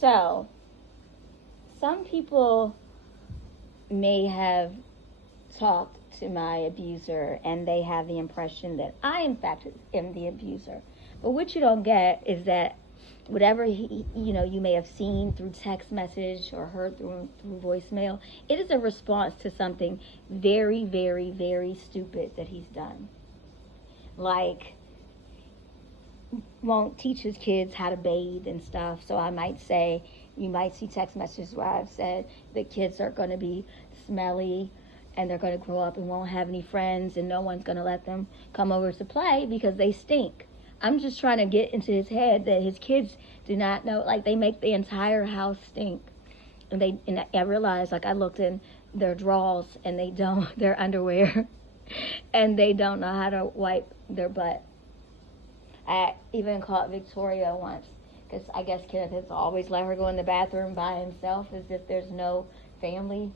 So, some people may have talked to my abuser and they have the impression that I, in fact, am the abuser. But what you don't get is that whatever you may have seen through text message or heard through voicemail, it is a response to something very, very, very stupid that he's done. Like, won't teach his kids how to bathe and stuff. So I might say, you might see text messages where I've said the kids are going to be smelly and they're going to grow up and won't have any friends and no one's going to let them come over to play because they stink. I'm just trying to get into his head that his kids do not know, like, they make the entire house stink. And I realized, like, I looked in their drawers and they don't, their underwear, and they don't know how to wipe their butt. I even caught Victoria once, because I guess Kenneth has always let her go in the bathroom by himself as if there's no family.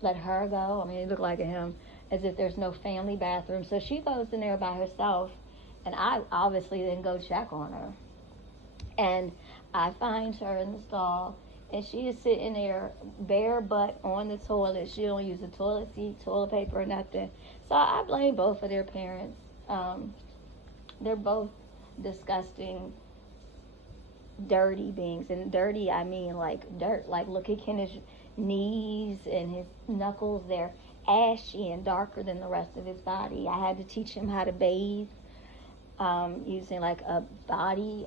Let her go. I mean, it looked like him, as if there's no family bathroom. So she goes in there by herself, and I obviously didn't go check on her. And I find her in the stall, and she is sitting there bare butt on the toilet. She don't use a toilet seat, toilet paper, or nothing. So I blame both of their parents. They're both disgusting, dirty beings. And dirty, I mean like dirt. Like, look at Kenneth's knees and his knuckles. They're ashy and darker than the rest of his body. I had to teach him how to bathe using like a body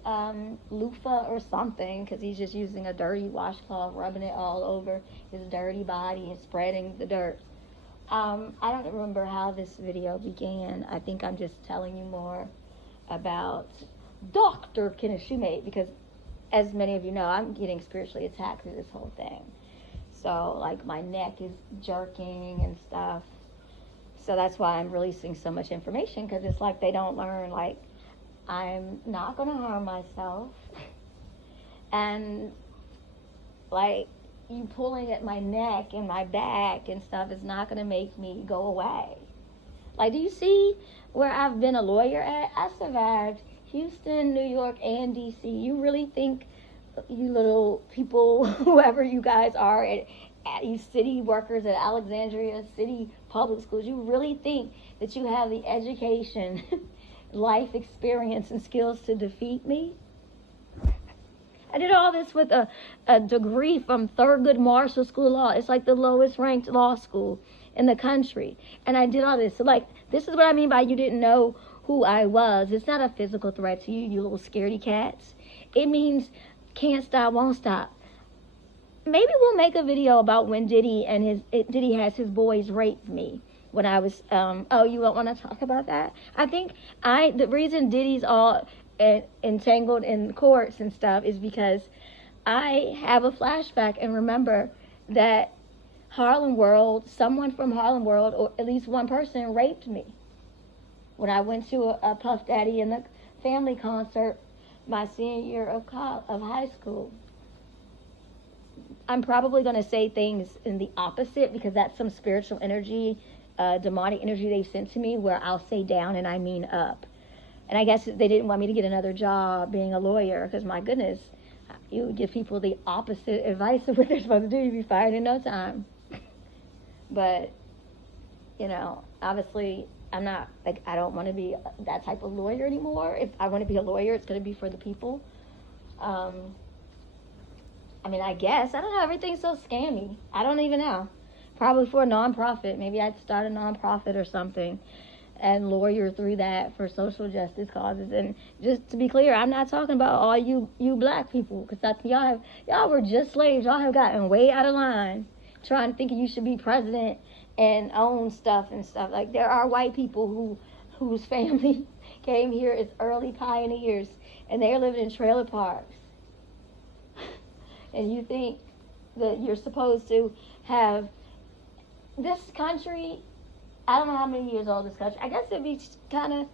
loofah or something, because he's just using a dirty washcloth, rubbing it all over his dirty body and spreading the dirt. I don't remember how this video began. I think I'm just telling you more about Dr. Kenneth Shoemate, because as many of you know, I'm getting spiritually attacked through this whole thing. So, like, my neck is jerking and stuff. So that's why I'm releasing so much information, because it's like they don't learn, like, I'm not going to harm myself. And, like, you pulling at my neck and my back and stuff is not going to make me go away. Like, do you see where I've been a lawyer at? I survived Houston, New York, and D.C. You really think, you little people, whoever you guys are, at you city workers at Alexandria City Public Schools, you really think that you have the education, life experience, and skills to defeat me? I did all this with a degree from Thurgood Marshall School of Law. It's like the lowest ranked law school in the country. And I did all this. So, like, this is what I mean by you didn't know who I was. It's not a physical threat to you, you little scaredy cats. It means can't stop, won't stop. Maybe we'll make a video about when Diddy has his boys raped me when I was, oh, you don't want to talk about that? I think the reason Diddy's all entangled in courts and stuff is because I have a flashback and remember that Harlem World, someone from Harlem World, or at least one person, raped me when I went to a Puff Daddy and the Family concert my senior year of high school. I'm probably going to say things in the opposite, because that's some spiritual energy, demonic energy they sent to me, where I'll say down and I mean up. And I guess they didn't want me to get another job being a lawyer, because my goodness, you would give people the opposite advice of what they're supposed to do, you'd be fired in no time. But, you know, obviously I'm not, like, I don't want to be that type of lawyer anymore. If I want to be a lawyer, it's going to be for the people. I mean, I guess. I don't know. Everything's so scammy. I don't even know. Probably for a nonprofit. Maybe I'd start a nonprofit or something and lawyer through that for social justice causes. And just to be clear, I'm not talking about all you black people, because y'all were just slaves. Y'all have gotten way out of line trying to think you should be president and own stuff and stuff. Like, there are white people whose family came here as early pioneers, and they're living in trailer parks. And you think that you're supposed to have this country, I don't know how many years old this country, I guess it'd be kind of,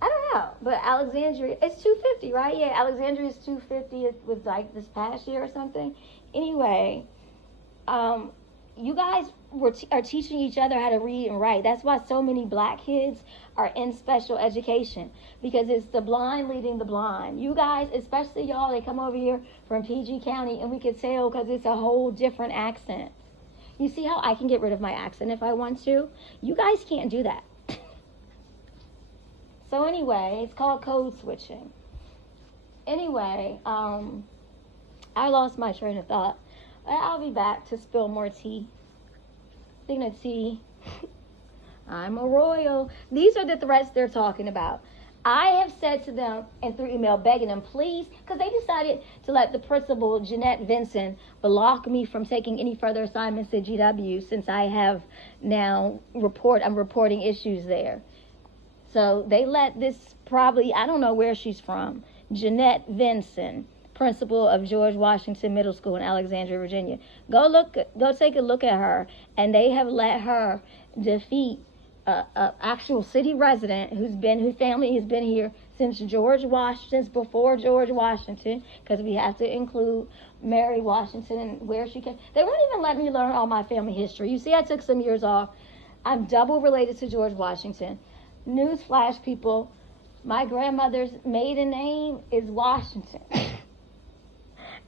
I don't know, but Alexandria, it's 250, right? Yeah, Alexandria is 250, it was like this past year or something. Anyway, you guys are teaching each other how to read and write. That's why so many black kids are in special education, because it's the blind leading the blind. You guys, especially y'all, they come over here from PG County, and we can tell because it's a whole different accent. You see how I can get rid of my accent if I want to? You guys can't do that. So anyway, it's called code switching. Anyway, I lost my train of thought. I'll be back to spill more tea. Speaking of tea, I'm a royal. These are the threats they're talking about. I have said to them and through email begging them, please, because they decided to let the principal, Jeanette Vinson, block me from taking any further assignments at GW since I have now I'm reporting issues there. So they let this probably, I don't know where she's from, Jeanette Vinson, principal of George Washington Middle School in Alexandria, Virginia. Go take a look at her, and they have let her defeat a actual city resident whose family has been here since before George Washington, because we have to include Mary Washington and where she came. They won't even let me learn all my family history. You see, I took some years off. I'm double related to George Washington. Newsflash, people, my grandmother's maiden name is Washington.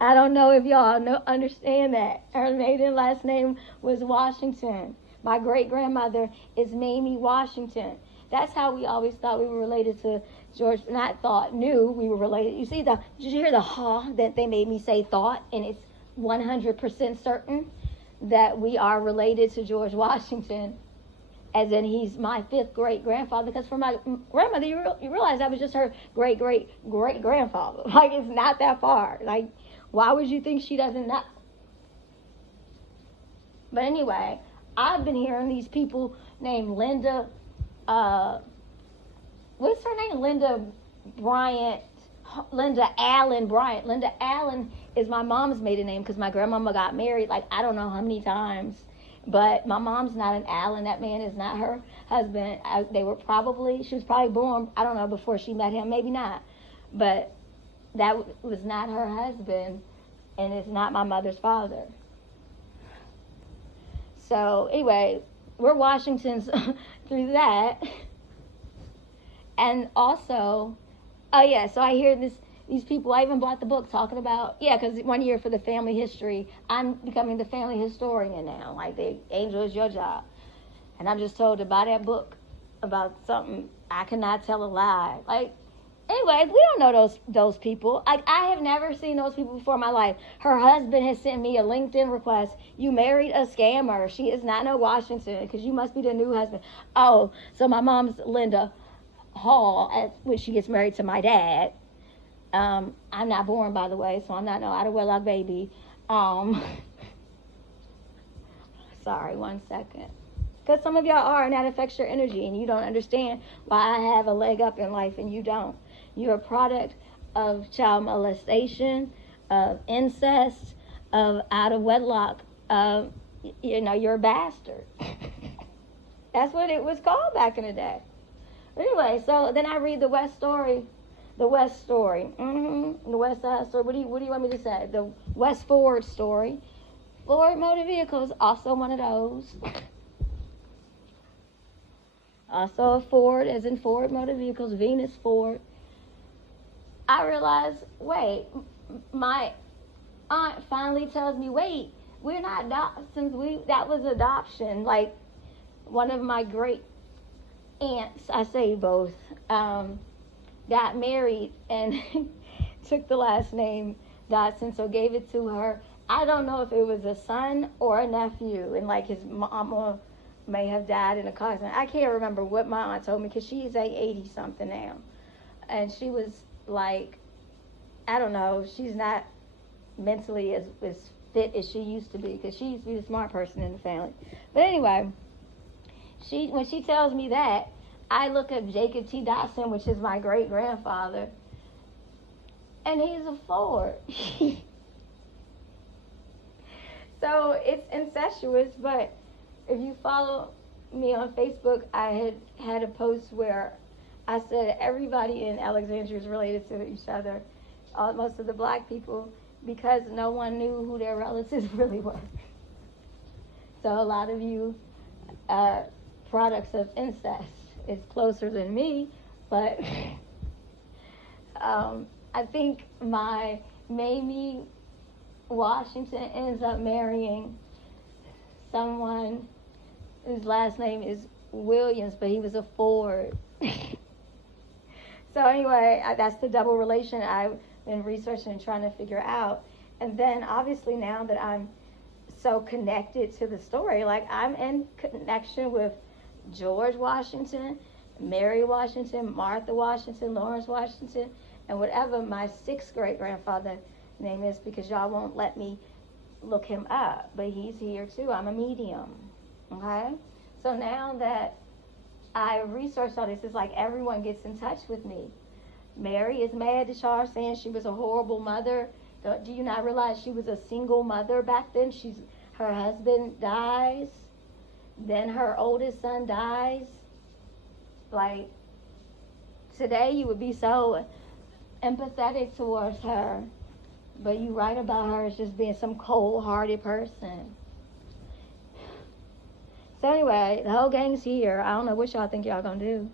I don't know if y'all understand that. Her maiden last name was Washington. My great-grandmother is Mamie Washington. That's how we always thought we were related to George. Not thought, knew we were related. You see, did you hear the ha that they made me say thought? And it's 100% certain that we are related to George Washington, as in he's my fifth great-grandfather. Because for my grandmother, you realize I was just her great-great-great-grandfather. Like, it's not that far. Like, why would you think she doesn't know? But anyway, I've been hearing these people named Linda, what's her name? Linda Allen Bryant. Linda Allen is my mom's maiden name because my grandmama got married like I don't know how many times. But my mom's not an Allen. That man is not her husband. She was probably born, I don't know, before she met him. Maybe not. But that was not her husband, and it's not my mother's father. So anyway, we're Washingtons through that. And also, so I hear these people, I even bought the book talking about, because 1 year for the family history, I'm becoming the family historian now. Like, the angel is your job. And I'm just told to buy that book about something I cannot tell a lie. Like, anyway, we don't know those people. I have never seen those people before in my life. Her husband has sent me a LinkedIn request. You married a scammer. She is not no Washington because you must be the new husband. Oh, so my mom's Linda Hall when she gets married to my dad. I'm not born, by the way, so I'm not no out of wedlock baby. Sorry, 1 second. Because some of y'all are, and that affects your energy, and you don't understand why I have a leg up in life and you don't. You're a product of child molestation, of incest, of out of wedlock. You're a bastard. That's what it was called back in the day. Anyway, so then I read the West Story. The West Story. The West Side Story. What do you want me to say? The West Ford Story. Ford Motor Vehicles, also one of those. Also a Ford, as in Ford Motor Vehicles, Venus Ford. I realized, wait, my aunt finally tells me, wait, we're not adoptions. That was adoption. Like, one of my great aunts, I say both, got married and took the last name Dotson, so gave it to her. I don't know if it was a son or a nephew, and like his mama may have died in a car accident. I can't remember what my aunt told me because she's like 80 something now, and she was like, I don't know, she's not mentally as fit as she used to be because she used to be the smart person in the family. But anyway, when she tells me that, I look up Jacob T. Dotson, which is my great-grandfather, and he's a Ford. So it's incestuous, but if you follow me on Facebook, I had a post where I said everybody in Alexandria is related to each other, most of the black people, because no one knew who their relatives really were. So a lot of you are products of incest. It's closer than me, but I think my Mamie Washington ends up marrying someone whose last name is Williams, but he was a Ford. So anyway, that's the double relation I've been researching and trying to figure out. And then obviously now that I'm so connected to the story, like I'm in connection with George Washington, Mary Washington, Martha Washington, Lawrence Washington, and whatever my sixth great grandfather name is, because y'all won't let me look him up, but he's here too. I'm a medium. Okay? So now that I researched all this, it's like everyone gets in touch with me. Mary is mad at Charles, saying she was a horrible mother. Do you not realize she was a single mother back then? Her husband dies, then her oldest son dies. Like, today you would be so empathetic towards her, but you write about her as just being some cold-hearted person. So anyway, the whole gang's here. I don't know what y'all think y'all gonna do.